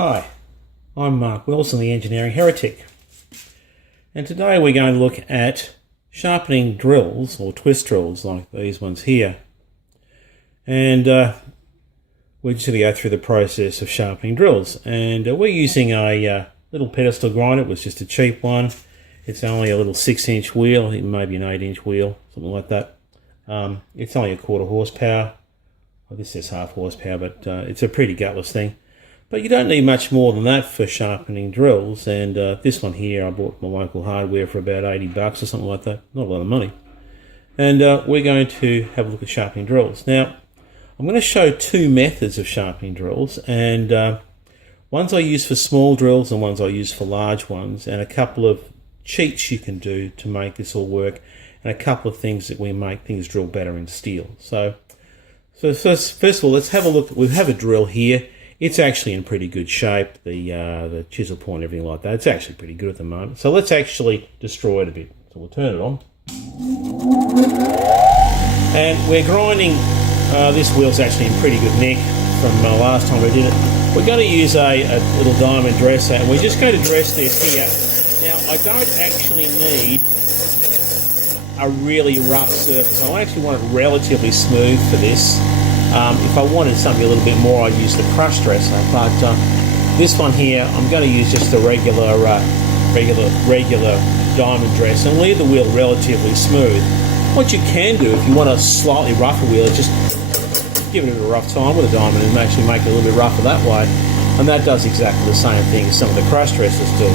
Hi, I'm Mark Wilson, the Engineering Heretic, and today we're going to look at sharpening drills or twist drills like these ones here. And we're just going to go through the process of sharpening drills, and we're using a little pedestal grinder. It was just a cheap one. It's only a little 6-inch wheel, maybe an 8-inch wheel, something like that. It's only a 1/4 horsepower. Well, this says 1/2 horsepower, but it's a pretty gutless thing. But you don't need much more than that for sharpening drills. And this one here, I bought my local hardware for about $80 or something like that. Not a lot of money. And we're going to have a look at sharpening drills. Now, I'm going to show two methods of sharpening drills, and ones I use for small drills and ones I use for large ones, and a couple of cheats you can do to make this all work, and a couple of things that we make things drill better in steel. So first of all, let's have a look. We have a drill here. It's actually in pretty good shape. The chisel point, everything like that. It's actually pretty good at the moment. So let's actually destroy it a bit. So we'll turn it on, and we're grinding. This wheel's actually in pretty good nick from last time we did it. We're going to use a little diamond dresser, and we're just going to dress this here. Now, I don't actually need a really rough surface. I actually want it relatively smooth for this. If I wanted something a little bit more, I'd use the crush dresser. But this one here, I'm going to use just the regular diamond dresser and leave the wheel relatively smooth. What you can do, if you want a slightly rougher wheel, is just give it a bit of a rough time with a diamond and actually make it a little bit rougher that way. And that does exactly the same thing as some of the crush dressers do.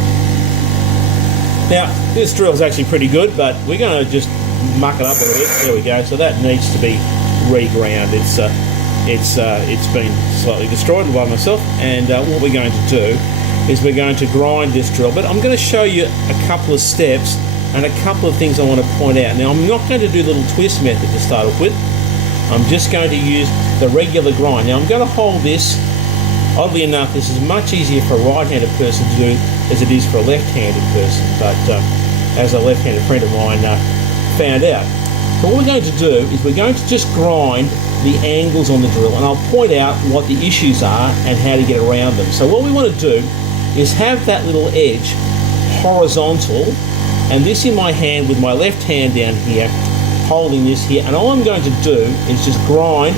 Now, this drill is actually pretty good, but we're going to just muck it up a little bit. There we go. So that needs to be reground. It's been slightly destroyed by myself, and what we're going to do is we're going to grind this drill. But I'm going to show you a couple of steps and a couple of things I want to point out. Now, I'm not going to do the little twist method to start off with. I'm just going to use the regular grind. Now, I'm going to hold this. Oddly enough, this is much easier for a right-handed person to do as it is for a left-handed person, but as a left-handed friend of mine found out. So what we're going to do is we're going to just grind the angles on the drill, and I'll point out what the issues are and how to get around them. So what we want to do is have that little edge horizontal, and this in my hand with my left hand down here, holding this here, and all I'm going to do is just grind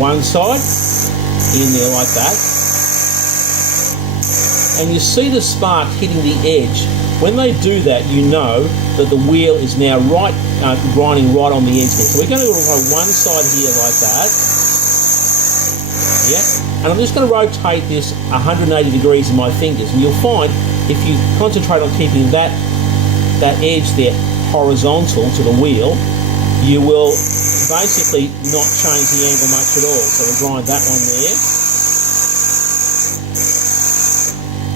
one side in there like that, and you see the spark hitting the edge. When they do that, you know that the wheel is now grinding right on the edge there. So we're going to go one side here like that. Yeah. And I'm just going to rotate this 180 degrees in my fingers. And you'll find if you concentrate on keeping that edge there horizontal to the wheel, you will basically not change the angle much at all. So we'll grind that one there.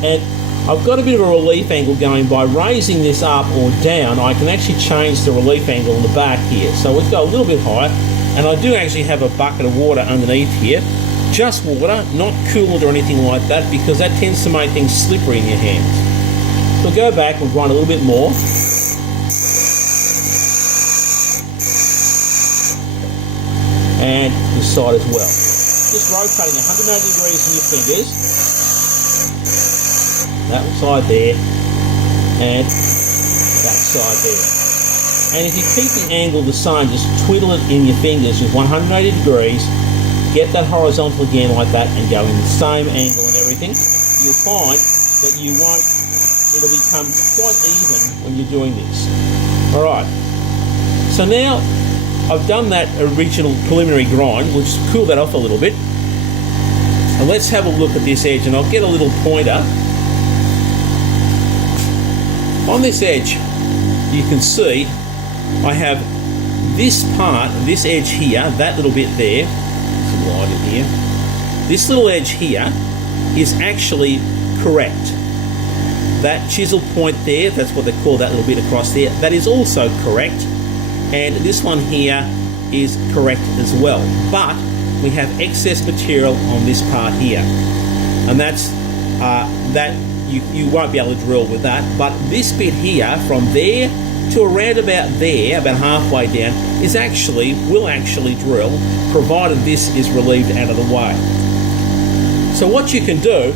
And I've got a bit of a relief angle going. By raising this up or down, I can actually change the relief angle on the back here. So we've got a little bit higher, and I do actually have a bucket of water underneath here. Just water, not cooled or anything like that, because that tends to make things slippery in your hands. So go back and grind a little bit more. And this side as well. Just rotating 180 degrees in your fingers. That side there, and that side there. And if you keep the angle the same, just twiddle it in your fingers with 180 degrees, get that horizontal again like that, and go in the same angle and everything, you'll find that it'll become quite even when you're doing this. Alright, so now I've done that original preliminary grind. We'll just cool that off a little bit. And let's have a look at this edge, and I'll get a little pointer. On this edge, you can see I have this part, this edge here, that little bit there, some light in here. This little edge here is actually correct. That chisel point there, that's what they call that little bit across there, that is also correct. And this one here is correct as well. But we have excess material on this part here. And that's you won't be able to drill with that, but this bit here from there to around about there, about halfway down, will actually drill, provided this is relieved out of the way. So what you can do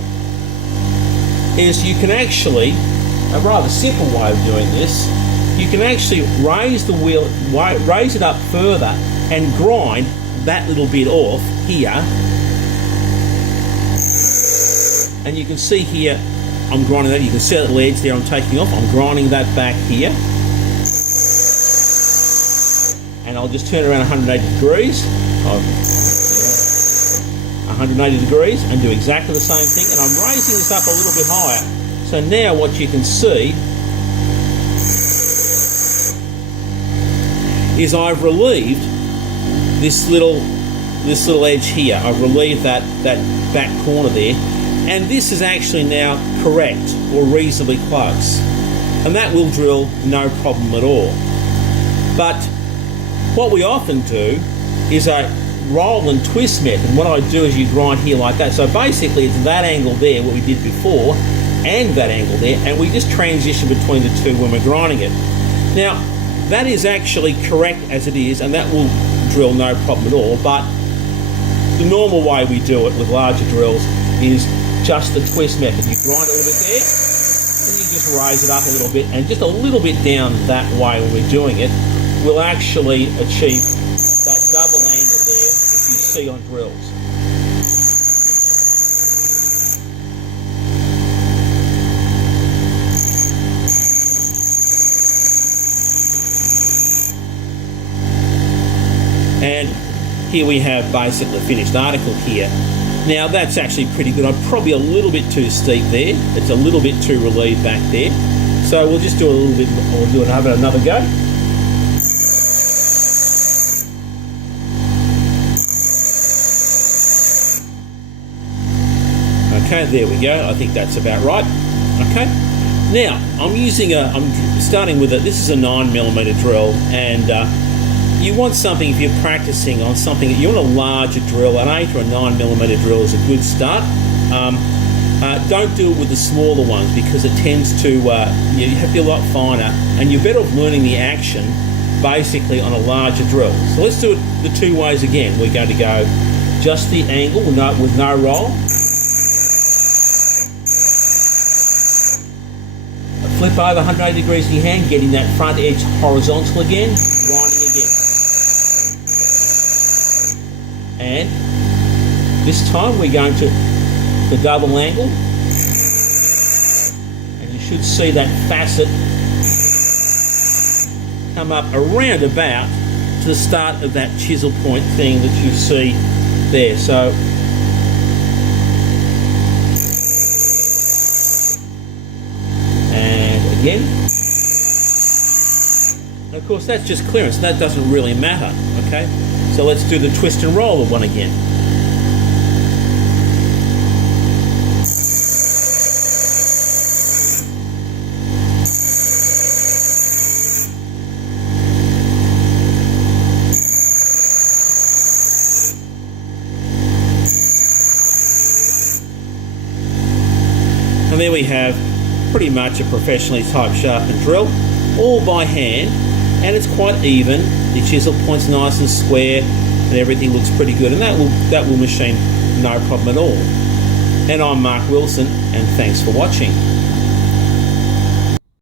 is you can actually, a rather simple way of doing this, you can actually raise the wheel, raise it up further and grind that little bit off here. And you can see here, I'm grinding that. You can see that little edge there I'm taking off. I'm grinding that back here. And I'll just turn it around 180 degrees. 180 degrees and do exactly the same thing. And I'm raising this up a little bit higher. So now what you can see is I've relieved this little edge here. I've relieved that back corner there. And this is actually now correct or reasonably close. And that will drill no problem at all. But what we often do is a roll and twist method. And what I do is you grind here like that. So basically it's that angle there, what we did before, and that angle there, and we just transition between the two when we're grinding it. Now, that is actually correct as it is, and that will drill no problem at all. But the normal way we do it with larger drills is just the twist method. You grind a little bit there, and you just raise it up a little bit, and just a little bit down that way when we're doing it, we'll actually achieve that double angle there that you see on drills. And here we have basically the finished article here. Now that's actually pretty good. I'm probably a little bit too steep there. It's a little bit too relieved back there. So we'll just do a little bit, we'll do another go. Okay, there we go. I think that's about right. Okay. Now I'm starting with this is a 9mm drill, and you want something, if you're practicing on something, you want a larger drill. An 8 or a 9mm drill is a good start. Don't do it with the smaller ones because it tends to, you have to be a lot finer, and you're better off learning the action basically on a larger drill. So let's do it the two ways again. We're going to go just the angle with no roll. Flip over 180 degrees in your hand, getting that front edge horizontal again, grinding again. And this time we're going to the double angle, and you should see that facet come up around about to the start of that chisel point thing that you see there. So and again, and of course that's just clearance. That doesn't really matter. Okay. So let's do the twist and roll one again. And there we have pretty much a professionally typed sharpened drill, all by hand, and it's quite even. The chisel point's nice and square, and everything looks pretty good, and that will machine no problem at all. And I'm Mark Wilson, and thanks for watching.